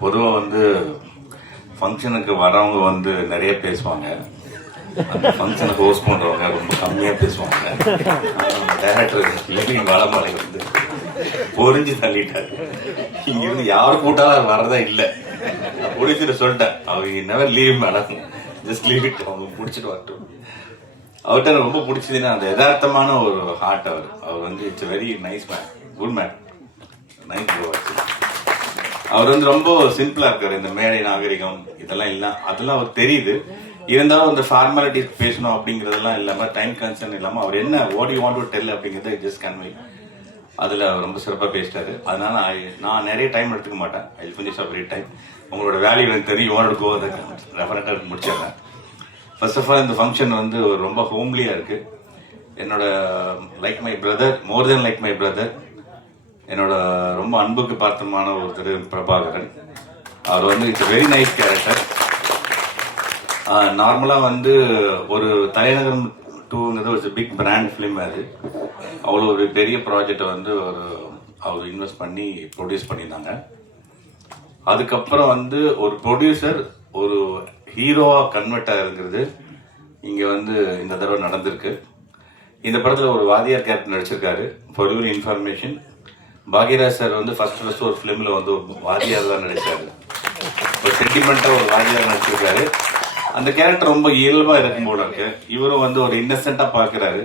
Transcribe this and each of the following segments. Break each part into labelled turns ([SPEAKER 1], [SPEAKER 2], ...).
[SPEAKER 1] பொதுவாக வந்து ஃபங்க்ஷனுக்கு வரவங்க வந்து நிறைய பேசுவாங்க. அந்த ஃபங்க்ஷனை ஹோஸ்ட் பண்ணுறவங்க ரொம்ப கம்மியாக பேசுவாங்க. டேரக்டர் லிவிங் வளமலை வந்து பொறிஞ்சு தள்ளிட்டாரு. இங்கிருந்து யார் கூட்டாலும் வரதா இல்லை. பிடிச்சிட்டு சொல்லிட்டேன். அவங்க never leave madam just leave it அவங்க பிடிச்சிட்டு வரட்டும். அவர்கிட்ட ரொம்ப பிடிச்சதுன்னா அந்த யதார்த்தமான ஒரு ஹார்ட் அவர். அவர் வந்து it's very nice man good man night bro அவர் வந்து ரொம்ப சிம்பிளா இருக்காரு இந்த மேடை நாகரிகம் இதெல்லாம் இல்ல. அதெல்லாம் அவர் தெரியுது. இருந்தாலும் அந்த ஃபார்மாலிட்டிஸ் பேசணும் அப்படிங்கறதெல்லாம் இல்லாம டைம் கன்சர்ன் இல்லாம அவர் என்ன ஓடி வாண்ட் டு டெல் அப்படிங்கறத ஜஸ்ட் கன்வே அதுல அவர் ரொம்ப சிறப்பா பேசிட்டாரு. அதனால நான் நிறைய டைம் எடுத்துக்க மாட்டேன். ஐ ஃபினிஷ் அப் டைம் உங்களோட வேல்யூ எனக்கு தெரியும். யூ கோ ரெஃபரண்டாக முடிச்சிடுறேன். ஃபர்ஸ்ட் ஆஃப் ஆல் இந்த ஃபங்க்ஷன் வந்து ரொம்ப ஹோம்லியாக இருக்குது என்னோட like my brother more then like my brother என்னோட ரொம்ப அன்புக்கு பாத்திரமான ஒருத்தர் பிரபாகரன். அவர் வந்து இட்ஸ் வெரி நைஸ் கேரக்டர் நார்மலாக வந்து ஒரு தலைநகரம் டூங்கிறது ஒரு பிக் பிராண்ட் ஃபிலிம் அது. அவ்வளோ ஒரு பெரிய ப்ராஜெக்டை வந்து ஒரு அவர் இன்வெஸ்ட் பண்ணி ப்ரொடியூஸ் பண்ணியிருந்தாங்க. அதுக்கப்புறம் வந்து ஒரு ப்ரொடியூசர் ஒரு ஹீரோவாக கன்வெர்ட் இருக்கிறது இங்கே வந்து இந்த தடவை நடந்திருக்கு. இந்த படத்தில் ஒரு வாதியார் கேரக்டர் நடிச்சிருக்காரு. For your information Bhagyaraj sir வந்து ஃபர்ஸ்ட் ஃபர்ஸ்ட் ஒரு ஃபிலிம்ல வந்து வாரியார் தான் நடிச்சாரு. ஒரு சென்டிமெண்ட்டாக ஒரு வாரியார் நடிச்சிருக்காரு. அந்த கேரக்டர் ரொம்ப இயல்பாக இருக்கும் போல இருக்கு. இவரும் வந்து ஒரு இன்னசென்ட்டாக பார்க்குறாரு.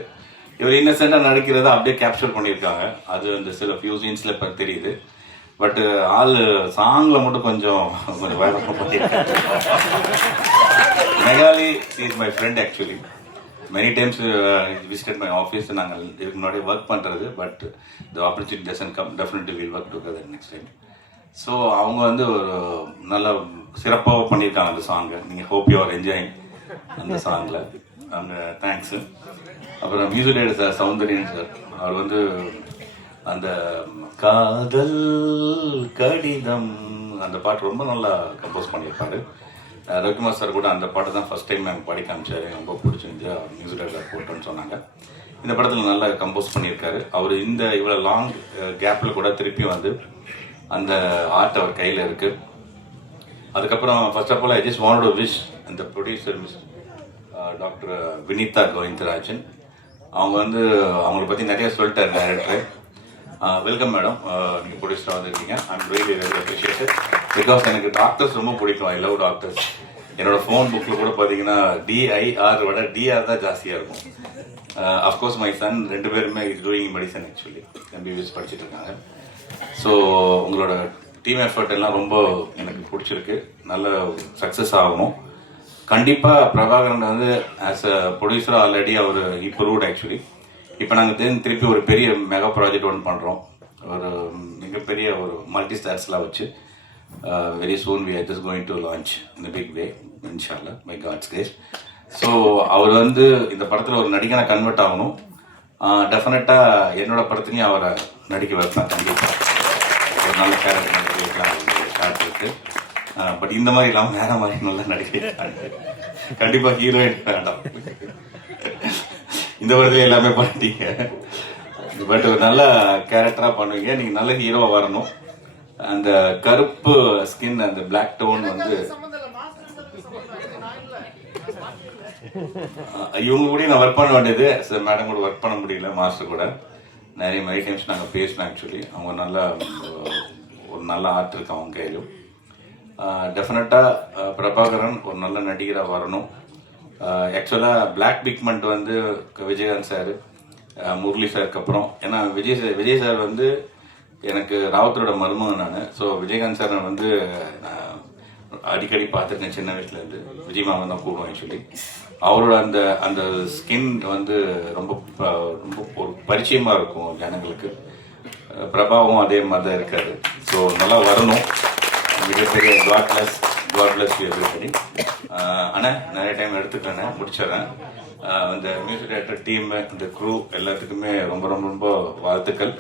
[SPEAKER 1] இவர் இன்னசென்ட்டா நடிக்கிறத அப்படியே கேப்சர் பண்ணியிருக்காங்க. அது அந்த சில ஃபியூ சீன்ஸில் இப்போ தெரியுது. பட்டு ஆள் சாங்ல மட்டும் கொஞ்சம் கொஞ்சம் வேலை பண்ணியிருக்காரு. Megali is my friend actually many times visited my office நாங்கள் இதுக்கு முன்னாடி ஒர்க் பண்ணுறது but the opportunity doesn't come definitely will work together next time so அவங்க வந்து ஒரு நல்ல சிறப்பாக பண்ணியிருக்காங்க அந்த சாங்கை நீங்கள் ஹோப் யூ ஆர் என்ஜாயிங் அந்த சாங்கில் அந்த தேங்க்ஸு அப்புறம் music director sir Soundariyan sir அவர் வந்து அந்த காதல் கடிதம் அந்த பாட்டு ரொம்ப நல்லா கம்போஸ் பண்ணியிருப்பாரு. அஹ் ரவிக்குமார் சார் கூட அந்த பாட்டு தான் ஃபர்ஸ்ட் டைம் நாங்கள் பாடி காமிச்சாரு ரொம்ப பிடிச்சிருந்துச்சு. அவர் மியூசிக் டைரக்டர் போட்டோன்னு சொன்னாங்க. இந்த படத்தில் நல்லா கம்போஸ் பண்ணியிருக்காரு. அவர் இந்த இவ்வளோ லாங் கேப்பில் கூட திருப்பி வந்து அந்த ஆர்ட் அவர் கையில் இருக்கு. அதுக்கப்புறம் first of all I just want wish அந்த producer miss doctor Vinitha Govindarajan. அவங்க வந்து அவங்கள பற்றி நிறைய சொல்லிட்டார் டேரக்டர் வெல்கம் மேடம் நீங்கள் ப்ரொடியூசராக வந்திருக்கீங்க. I'm really very appreciated because எனக்கு டாக்டர்ஸ் ரொம்ப பிடிக்கும். ஐ லவ் டாக்டர்ஸ் என்னோட ஃபோன் புக்கில் கூட பார்த்தீங்கன்னா டிஐஆர் விட டிஆர் தான் ஜாஸ்தியாக இருக்கும். அஃப்கோர்ஸ் மை சன் ரெண்டு பேருமே is doing medicine actually MBBS படிச்சுட்டு இருக்காங்க. ஸோ உங்களோட டீம் எஃபர்ட் எல்லாம் ரொம்ப எனக்கு பிடிச்சிருக்கு. நல்ல சக்ஸஸ் ஆகணும். கண்டிப்பாக பிரபாகரன் வந்து ஆஸ் அ ப்ரொடியூசர் ஆல்ரெடி அவர் இம்ப்ரூவ்ட் ஆக்சுவலி இப்போ நாங்கள் திருப்பி ஒரு பெரிய மெகா ப்ராஜெக்ட் ஒன்று பண்ணுறோம் ஒரு மிகப்பெரிய ஒரு மல்டி ஸ்டார்ஸ்லாம் வச்சு. Very soon we just going going launch launch a big way, inshallah, my God's grace. So அவர் வந்து இந்த படத்தில் ஒரு நடிகனை கன்வெர்ட் ஆகணும். Uh, டெஃபினட்டாக என்னோட படத்துலையும் அவரை நடிக்க வைப்பேன் கண்டிப்பாக ஒரு நல்ல கேரக்டர் நடிக்க வைக்கலாம் பட் uh, இந்த மாதிரி இல்லாமல் வேற மாதிரி நல்லா நடிக்க கண்டிப்பாக கண்டிப்பா ஹீரோயின் வேண்டாம். இந்த படத்துல எல்லாமே பண்ணிட்டீங்க. பட் ஒரு நல்ல கேரக்டரா பண்ணுவீங்க. நீங்க நல்ல ஹீரோவா வரணும். அந்த கருப்பு ஸ்கின் அந்த பிளாக் டோன் வந்து இவங்க கூட நான் ஒர்க் பண்ண வேண்டியது. மேடம் கூட ஒர்க் பண்ண முடியல மாஸ்டர் கூட. நிறைய மெரி டைம்ஸ் நாங்கள் பேசினோம் ஆக்சுவலி அவங்க நல்ல ஒரு நல்ல ஆர்ட் இருக்கு அவங்க கையிலும். டெஃபினட்டாக பிரபாகரன் ஒரு நல்ல நடிகராக வரணும். ஆக்சுவலாக பிளாக் பிக்மெண்ட் வந்து விஜயகாந்த் சார் முரளி சாருக்கு அப்புறம். ஏன்னா விஜய் சார் விஜய் சார் வந்து எனக்கு ராவத்தரோட மருமகன் நான். ஸோ விஜயகாந்த் சார் நான் வந்து நான் அடிக்கடி பார்த்துருக்கேன் சின்ன வயசுலேருந்து விஜய் மாமன் தான் கூடுவோம் ஆக்சுவலி அவரோட அந்த அந்த ஸ்கின் வந்து ரொம்ப ரொம்ப ஒரு பரிச்சயமாக இருக்கும் ஜனங்களுக்கு. பிரபாவம் அதே மாதிரி தான் இருக்காரு. ஸோ நல்லா வரணும். மிகப்பெரிய God bless God bless everybody ஆனால் நிறைய டைம் எடுத்துக்கிறேன் முடிச்சிடுறேன். அந்த மியூசிக் டைரக்டர் டீம் இந்த குரூ எல்லாத்துக்குமே ரொம்ப ரொம்ப ரொம்ப வாழ்த்துக்கள்.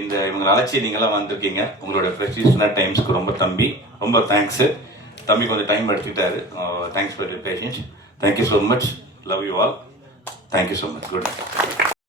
[SPEAKER 1] இந்த இவங்களை அழைச்சி நீங்களாம் வந்திருக்கீங்க. உங்களோட ப்ரெசிஷனாக டைம்ஸ்க்கு ரொம்ப தம்பி. ரொம்ப தேங்க்ஸு தம்பி கொஞ்சம் time எடுத்துக்கிட்டாரு. Thanks for your patience thank you so much love you all thank you so much good